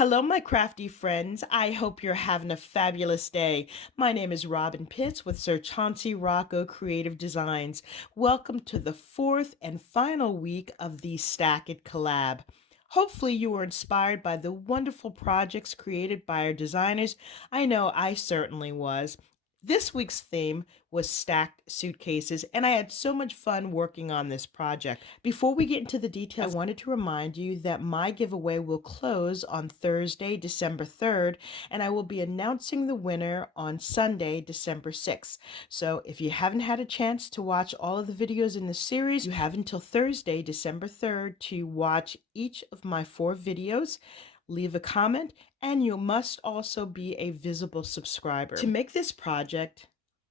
Hello, my crafty friends. I hope you're having a fabulous day. My name is Robyn Pitts with Sir Chauncey Rocco Creative Designs. Welcome to the fourth and final week of the Stack It Collab. Hopefully you were inspired by the wonderful projects created by our designers. I know I certainly was. This week's theme was stacked suitcases, and I had so much fun working on this project. Before we get into the details, I wanted to remind you that my giveaway will close on Thursday, December 3rd, and I will be announcing the winner on Sunday, December 6th. So if you haven't had a chance to watch all of the videos in the series, you have until Thursday, December 3rd to watch each of my 4 videos. Leave a comment, and you must also be a visible subscriber. To make this project,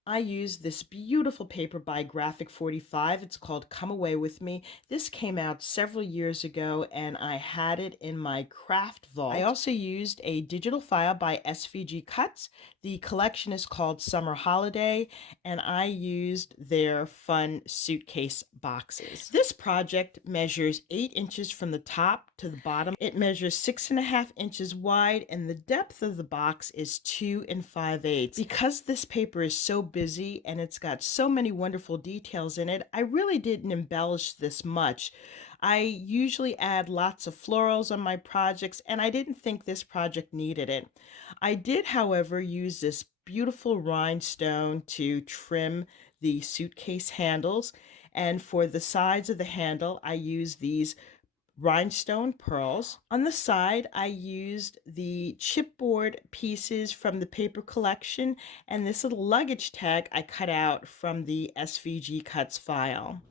I used this beautiful paper by Graphic 45. It's called Come Away With Me. This came out several years ago, and I had it in my craft vault. I also used a digital file by SVGCUTS. The collection is called Summer Holiday, and I used their fun suitcase boxes. This project measures 8 inches from the top to the bottom. It measures 6.5 inches wide, and the depth of the box is 2 5/8. Because this paper is so busy and it's got so many wonderful details in it, I really didn't embellish this much. I usually add lots of florals on my projects, and I didn't think this project needed it. I did, however, use this beautiful rhinestone to trim the suitcase handles, and for the sides of the handle, I used these rhinestone pearls. On the side, I used the chipboard pieces from the paper collection and this little luggage tag I cut out from the SVGCUTS file.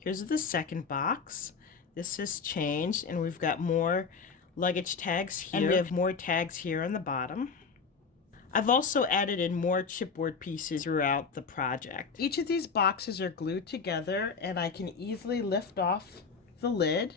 Here's the second box. This has changed, and we've got more luggage tags here, and we have more tags here on the bottom. I've also added in more chipboard pieces throughout the project. Each of these boxes are glued together, and I can easily lift off the lid.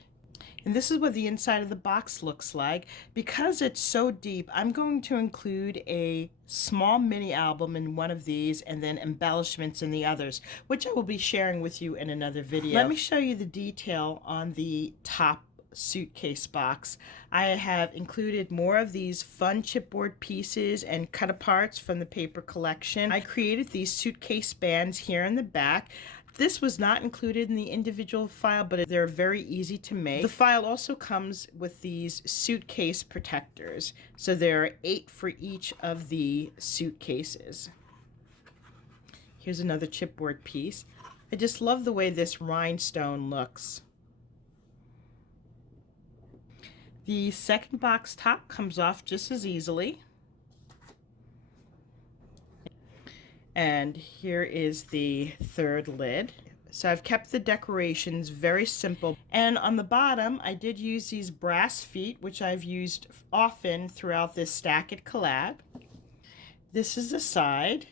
And this is what the inside of the box looks like. Because it's so deep, I'm going to include a small mini album in one of these and then embellishments in the others, which I will be sharing with you in another video. Let me show you the detail on the top suitcase box. I have included more of these fun chipboard pieces and cut aparts from the paper collection. I created these suitcase bands here in the back. This was not included in the individual file, but they're very easy to make. The file also comes with these suitcase protectors. So there are 8 for each of the suitcases. Here's another chipboard piece. I just love the way this rhinestone looks. The second box top comes off just as easily. And here is the third lid. So I've kept the decorations very simple. And on the bottom, I did use these brass feet, which I've used often throughout this Stack It Collab. This is the side.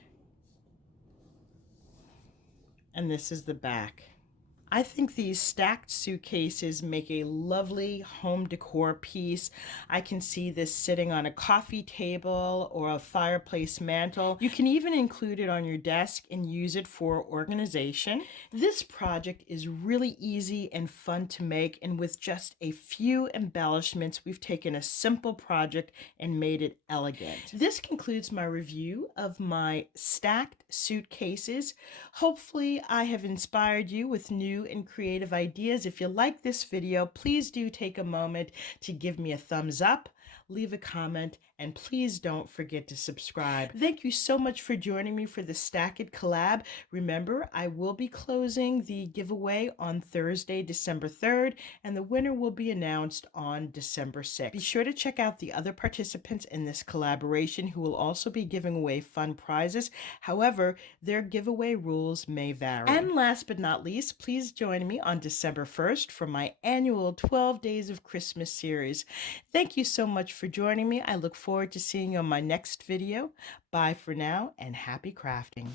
And this is the back. I think these stacked suitcases make a lovely home decor piece. I can see this sitting on a coffee table or a fireplace mantle. You can even include it on your desk and use it for organization. This project is really easy and fun to make, and with just a few embellishments, we've taken a simple project and made it elegant. This concludes my review of my stacked suitcases. Hopefully, I have inspired you with new and creative ideas. If you like this video, please do take a moment to give me a thumbs up, leave a comment, and please don't forget to subscribe. Thank you so much for joining me for the Stack It Collab. Remember, I will be closing the giveaway on Thursday, December 3rd, and the winner will be announced on December 6th. Be sure to check out the other participants in this collaboration who will also be giving away fun prizes. However, their giveaway rules may vary. And last but not least, please join me on December 1st for my annual 12 Days of Christmas series. Thank you so much for joining me. I look forward to seeing you on my next video. Bye for now, and happy crafting.